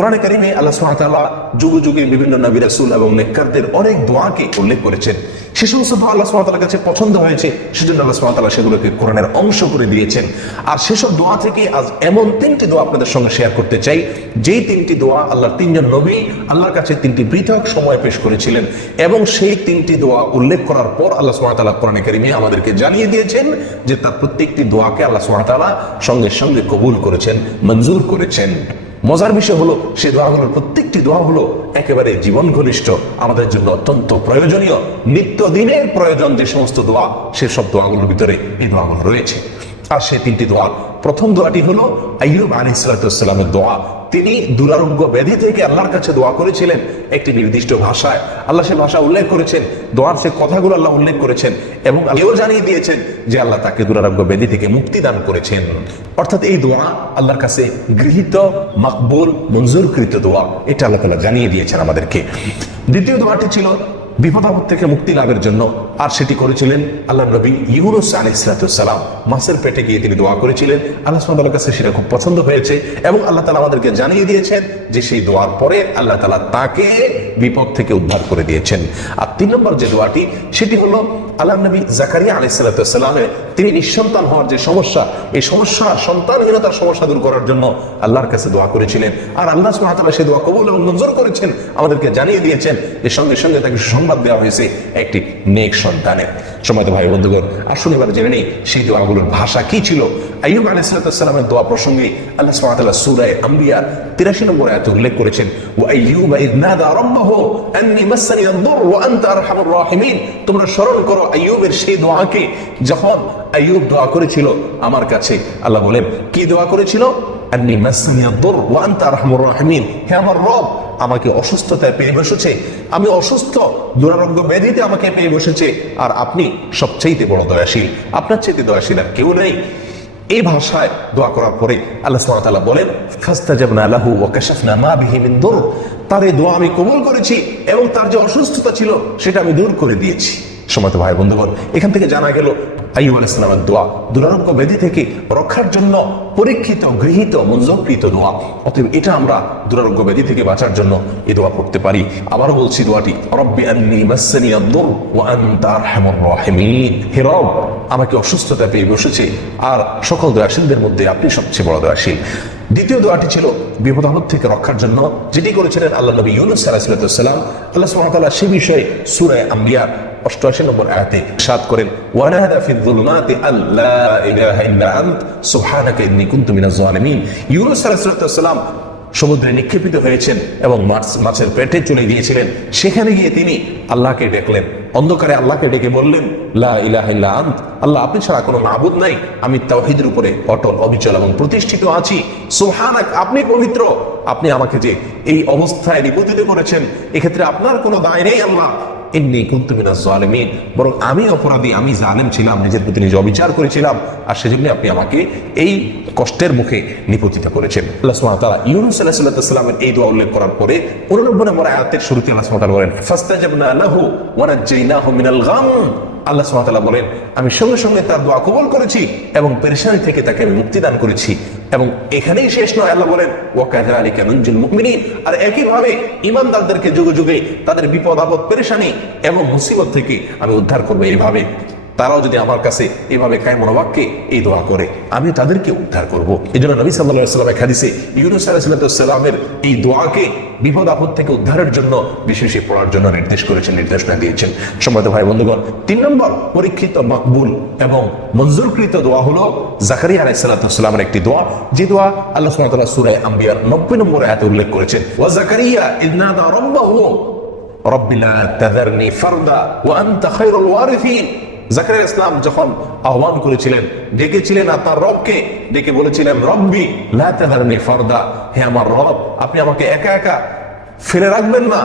কোরআনে কারিমে আল্লাহ সুবহানাহু ওয়া তাআলা যুগে যুগে বিভিন্ন নবী রাসূল এবং নেককারদের অনেক দোয়াকে উল্লেখ করেছেন। সে সমস্ত দোয়া আল্লাহ সুবহানাহু ওয়া তাআলার কাছে পছন্দ হয়েছে, সেজন্য আল্লাহ সুবহানাহু ওয়া তাআলা সেগুলোকে কোরআনের অংশ করে দিয়েছেন। আর সেসব দোয়া থেকে আজ এমন 3টি দোয়া আপনাদের সঙ্গে শেয়ার করতে চাই, যেই 3টি দোয়া আল্লাহর 3জন নবী আল্লাহর কাছে 3টি পৃথক সময় পেশ করেছিলেন, এবং সেই 3টি দোয়া উল্লেখ করার পর আল্লাহ সুবহানাহু ওয়া তাআলা কোরআনে কারিমে আমাদেরকে জানিয়ে দিয়েছেন যে তার প্রত্যেকটি দোয়াকে আল্লাহ সুবহানাহু ওয়া তাআলা সঙ্গে সঙ্গে কবুল করেছেন, মঞ্জুর করেছেন। মজার বিষয় হলো সেই দোয়াগুলোর প্রত্যেকটি দোয়া হলো একেবারে জীবন ঘনিষ্ঠ, আমাদের জন্য অত্যন্ত প্রয়োজনীয়, নিত্যদিনের প্রয়োজন যে সমস্ত দোয়া, সেসব দোয়াগুলোর ভিতরে এই দোয়াগুলো রয়েছে। আর সেই 3টি দোয়া, প্রথম দোয়াটি হলো আইয়ুব আলাইহিস সালামের দোয়া। তিনি দুরারোগ্য ব্যাধি থেকে আল্লাহর কাছে দোয়া করেছিলেন একটি নির্দিষ্ট ভাষায়। আল্লাহ সে ভাষা উল্লেখ করেছেন, দোয়ার সে কথাগুলো আল্লাহ উল্লেখ করেছেন, এবং আল্লাহও জানিয়ে দিয়েছেন যে আল্লাহ তাকে দুরারোগ্য ব্যাধি থেকে মুক্তি দান করেছেন। অর্থাৎ এই দোয়া আল্লাহর কাছে গৃহীত, মাকবুল, মঞ্জুরকৃত দোয়া, এটা আল্লাহ তাআলা জানিয়ে দিয়েছেন আমাদেরকে। দ্বিতীয় দোয়াটি ছিল বিপদ আপদ থেকে মুক্তি লাভের জন্য, আর সেটি করেছিলেন আল্লাহ নবী ইউনূস আলাইহিস সালাম। মাছের পেটে গিয়ে তিনি দোয়া করেছিলেন, আল্লাহ সুবহানাহু ওয়া তাআলার কাছে সেটা খুব পছন্দ হয়েছে, এবং আল্লাহ তাআলা আমাদেরকে জানিয়ে দিয়েছেন যে সেই দোয়ার পরে আল্লাহ তাআলা তাকে বিপদ থেকে উদ্ধার করে দিয়েছেন। আর 3 নম্বর যে দোয়াটি, সেটি হলো আল্লাহ নবী জাকারিয়া আলাইহিস সালামের তিনি নিঃসন্তান হওয়ার যে সমস্যা, এই সমস্যা, সন্তানহীনতার সমস্যা দূর করার জন্য আল্লাহর কাছে দোয়া করেছিলেন, আর আল্লাহ সুবহানাহু ওয়া তাআলা সেই দোয়া কবুল এবং মঞ্জুর করেছেন, আমাদেরকে জানিয়ে দিয়েছেন যে সঙ্গে সঙ্গে তাকে সুসংবাদ দেওয়া হয়েছে একটি নেক সন্তানের। সম্মানিত ভাই বন্ধুগণ, আসুন এবার জেনে নেই সেই দোয়াগুলোর ভাষা কি ছিল। আইয়ুব আলাইহিস সালামের দোয়া প্রসঙ্গে আল্লাহ সুবহানাহু ওয়া তাআলা সূরা আম্বিয়ার 83 নম্বর আয়াতে উল্লেখ করেছেন, ওয়া আইয়ুবা ইয নাদা রাব্বাহু আন্নী মাসসানি আদ-দুররু ওয়া আনতা আরহামুর রাহিমিন। তোমরা স্মরণ করো আইয়ুবের সেই দোয়াকে, যখন আইয়ুব দোয়া করেছিল আমার কাছে। আল্লাহ বলেন কি দোয়া করেছিল? আন্নী মাসসানি আদ-দুররু ওয়া আনতা আরহামুর রাহিমিন। হে আমার রব, আমাকে অসুস্থতায় পেয়ে বসেছে, আমি অসুস্থ, দুরারোগ্য ব্যাধিতে আমাকে পেয়ে বসেছে, আর আপনি সবচাইতে বড় দয়াশীল, আপনার চাইতে দয়াশীল আর কেউ নেই। এই ভাষায় দোয়া করার পরে আল্লাহ সুবহানাহু ওয়া তাআলা বলেন, ফাস্তাজাবনা লাহু ওয়া কাশাফনা মা বিহি মিন দুর। তার এই দোয়া আমি কবুল করেছি, এবং তার যে অসুস্থতা ছিল সেটা আমি দূর করে দিয়েছি। সম্মানিত ভাই বন্ধুগণ, এখান থেকে জানা গেল আইয়ুব আলাইহিস সালামের দোয়া দুরারোগ্য ব্যাধি থেকে রক্ষার জন্য পরীক্ষিত, গৃহীত, মঞ্জুরকৃত দোয়া। অতএব এটা আমরা দুরারোগ্য ব্যাধি থেকে বাঁচার জন্য এই দোয়া পড়তে পারি। আবার বলছি দোয়াটি, রব্বি আন্নী মাসসানি আদ-দুর ওয়া আনতা আরহামুর রাহিমিন। হে রব, আমাকে অসুস্থতা পেয়ে বসেছে, আর সকল দয়াশীলদের মধ্যে আপনি সবচেয়ে বড় দয়াশীল। দ্বিতীয় দোয়াটি ছিল বিপদ আপদ থেকে রক্ষার জন্য, যেটি করেছিলেন আল্লাহ নবী ইউনূস আলাইহিস সালাম। আল্লাহ সুবহানাহু ওয়া তাআলা সে বিষয়ে সূরা আম্বিয়া 88 নম্বর আয়াতে ইরশাদ করেন, ওয়া নাদা ফিয যুলুমাতি আল্লা ইলাহা ইল্লা আনত সুবহানাকা ইন্নী কুনতু মিনাজ জালিমিন। ইউনূস আলাইহিস সালাম সমুদ্রে নিক্ষেপিত হয়েছেন এবং মাছের পেটে চলে গিয়েছিলেন। সেখানে গিয়ে তিনি আল্লাহকে ডাকলেন, অন্ধকারে আল্লাহকে ডেকে বললেন, লা ইলাহা ইল্লা আনত, আল্লাহ আপনি ছাড়া কোনো মাবুদ নাই, আমি তাওহীদের উপরে অটল, অবিচল এবং প্রতিষ্ঠিত আছি। সুবহানাক, আপনি পবিত্র, আপনি আমাকে যে এই অবস্থায় নিপতিত করেছেন, এক্ষেত্রে আপনার কোনো দায় নেই আল্লাহ। ইন্নী কুনতু মিনাজ জালিমিন, বরং আমি অপরাধী, আমি জালেম ছিলাম, নিজের প্রতি নিজে অবিচার করেছিলাম, আর সেজন্য আপনি আমাকে এই কষ্টের মুখে নিপতিত করেছেন। আল্লাহ সুবহানাহু ওয়া তাআলা ইউনূস আলাইহিস সালামের এই দোয়া উল্লেখ করার পরে 89 নম্বর আয়াতের শুরুতে আল্লাহ সুবহানাহু ওয়া তাআলা বলেন, ফাস্তাজাবনা লাহু ওয়া নাজ্জাইনাহু মিনাল গাম। আল্লাহ সুবহানাহু ওয়া তাআলা বলেন, আমি সঙ্গে সঙ্গে তার দোয়া কবুল করেছি এবং পেরেশানি থেকে তাকে আমি মুক্তি দান করেছি। এবং এখানেই শেষ নয়, আল্লাহ বলেন, ওয়া কাযালিকা নুনজিল মুমিনিন, আর একইভাবে ঈমানদারদেরকে যুগে যুগে তাদের বিপদ আপদ, পেরেশানি এবং মুসিবত থেকে আমি উদ্ধার করবো। এইভাবে তারাও যদি আমার কাছে এভাবে কায় মনোবাক্যে এই দোয়া করে, আমি তাদেরকে উদ্ধার করবো। এই জন্য নবী সাল্লাল্লাহু আলাইহি ওয়াসাল্লাম হাদিসে ইউনূস আলাইহিস সালামের এই দোয়াকে বিপদ আপদ থেকে উদ্ধারের জন্য বিশেষ পড়ার জন্য নির্দেশ করেছেন, নির্দেশনা দিয়েছেন। সম্মানিত ভাই বন্ধুগণ, 3 নম্বর পরীক্ষিত, মাকবুল এবং মঞ্জুরকৃত দোয়া হলো জাকারিয়া আলাইহিস সালামের একটি দোয়া, যে দোয়া আল্লাহ সুবহানাহু ওয়া তাআলা সূরা আম্বিয়ার 90 নম্বর আয়াতে উল্লেখ করেছেন, ওয়া জাকারিয়া ইয নাদা রাব্বাহু রব্বি লা তাযারনি ফারদা ওয়া আনতা খায়রুল ওয়ারিসিন। জাকারিয়া ইসলাম যখন আহ্বান করেছিলেন, ডেকেছিলেন তার রবকে, ডেকে বলেছিলেন, রব্বি লা তাযারনি ফারদা, হে আমার রব, আপনি আমাকে একা একা ফেলে রাখবেন না।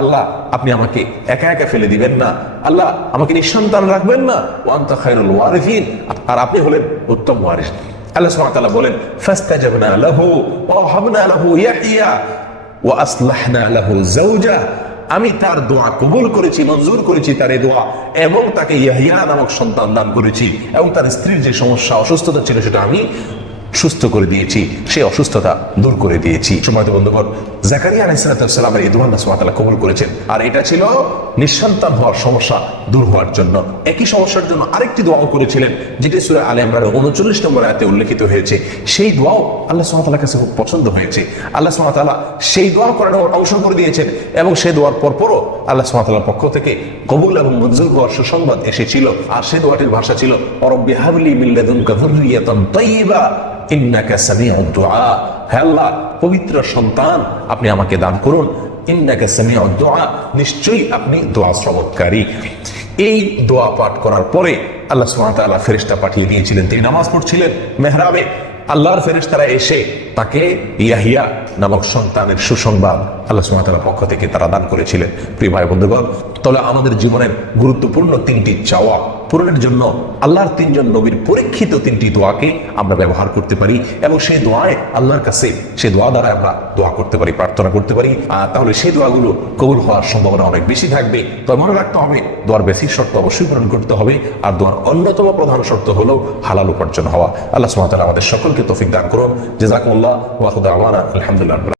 আল্লাহ, আপনি আমাকে একা একা ফেলে দিবেন না। আল্লাহ, আমাকে নিঃসন্তান রাখবেন না। ওয়া আনতা খায়রুল ওয়ারিসিন, আর আপনি হলেন উত্তম ওয়ারিস। আল্লাহ সুবহানাহু ওয়া তাআলা বলেন, ফাস্তাজাবনা লাহু ওয়া ওয়াহাবনা লাহু ইয়াহইয়া ওয়া আসলাহনা লাহু যাওজা। আমি তার দোয়া কবুল করেছি, মঞ্জুর করেছি তার এই দোয়া, এবং তাকে ইয়াহইয়া নামক সন্তান দান করেছি, এবং তার স্ত্রীর যে সমস্যা, অসুস্থতা ছিল, সেটা আমি সুস্থ করে দিয়েছি, সেই অসুস্থতা দূর করে দিয়েছি। সম্মানিত বন্ধুগণ, জাকারিয়া আলাইহিস সালামের এই দোয়া আল্লাহ সুবহানাহু ওয়া তাআলা কবুল করেছেন। আর এটা ছিল নিঃসন্তান হওয়ার সমস্যা দূর হওয়ার জন্য। একই সমস্যার জন্য আরেকটি দোয়াও করেছিলেন, যেটি সূরা আলে ইমরানের 39 নম্বর আয়াতে উল্লেখিত হয়েছে। সেই দোয়াও আল্লাহ সুবহানাহু ওয়া তাআলার কাছে খুব পছন্দ হয়েছে। আল্লাহ সুবহানাহু ওয়া তাআলা সেই দোয়া করানোর অংশ করে দিয়েছেন, এবং সেই দোয়ার পরপরও আল্লাহ সুবহানাহু ওয়া তাআলার পক্ষ থেকে কবুল এবং মঞ্জুর হওয়ার সুসংবাদ এসেছিল। আর সেই দোয়াটির ভাষা ছিল রব্বি হাবলি মিন লাদুনকা যুররিয়াতান তাইয়্যিবা ইন্নাকা সামিউদ দুআ। হে আল্লাহ, পবিত্র সন্তান আপনি আমাকে দান করুন। ইন্নাকা সামিউদ দুআ, নিশ্চয়ই আপনি দোয়া শ্রবণকারী। এই দোয়া পাঠ করার পরে আল্লাহ সুবহানাহু ওয়া তাআলা ফেরেশতা পাঠিয়ে দিয়েছিলেন। তিনি নামাজ পড়ছিলেন মেহরাবে, আল্লাহর ফেরেশতারা এসে তাকে ইয়াহিয়া নামক সন্তানের সুসংবাদ আল্লাহ সুবহানাহু ওয়া তাআলার পক্ষ থেকে তারা দান করেছিলেন। প্রিয় ভাই বন্ধুগণ, তাহলে আমাদের জীবনের গুরুত্বপূর্ণ তিনটি চাওয়া পূরণের জন্য আল্লাহর তিনজন নবীর পরীক্ষিত তিনটি দোয়াকে আমরা ব্যবহার করতে পারি, এবং সেই দোয়ায় আল্লাহর কাছে সেই দোয়া দ্বারা আমরা দোয়া করতে পারি, প্রার্থনা করতে পারি। আর তাহলে সেই দোয়াগুলো কবুল হওয়ার সম্ভাবনা অনেক বেশি থাকবে। তবে মনে রাখতে হবে, দোয়ার বেসিক শর্ত অবশ্যই পূরণ করতে হবে, আর দোয়ার অন্যতম প্রধান শর্ত হলো হালাল উপার্জন হওয়া। আল্লাহ সুবহানাহু ওয়া তাআলা আমাদের সকলকে তৌফিক দান করুন। জাযাকুমুল্লাহ ওয়া খুদা আমানা, আলহামদুলিল্লাহ।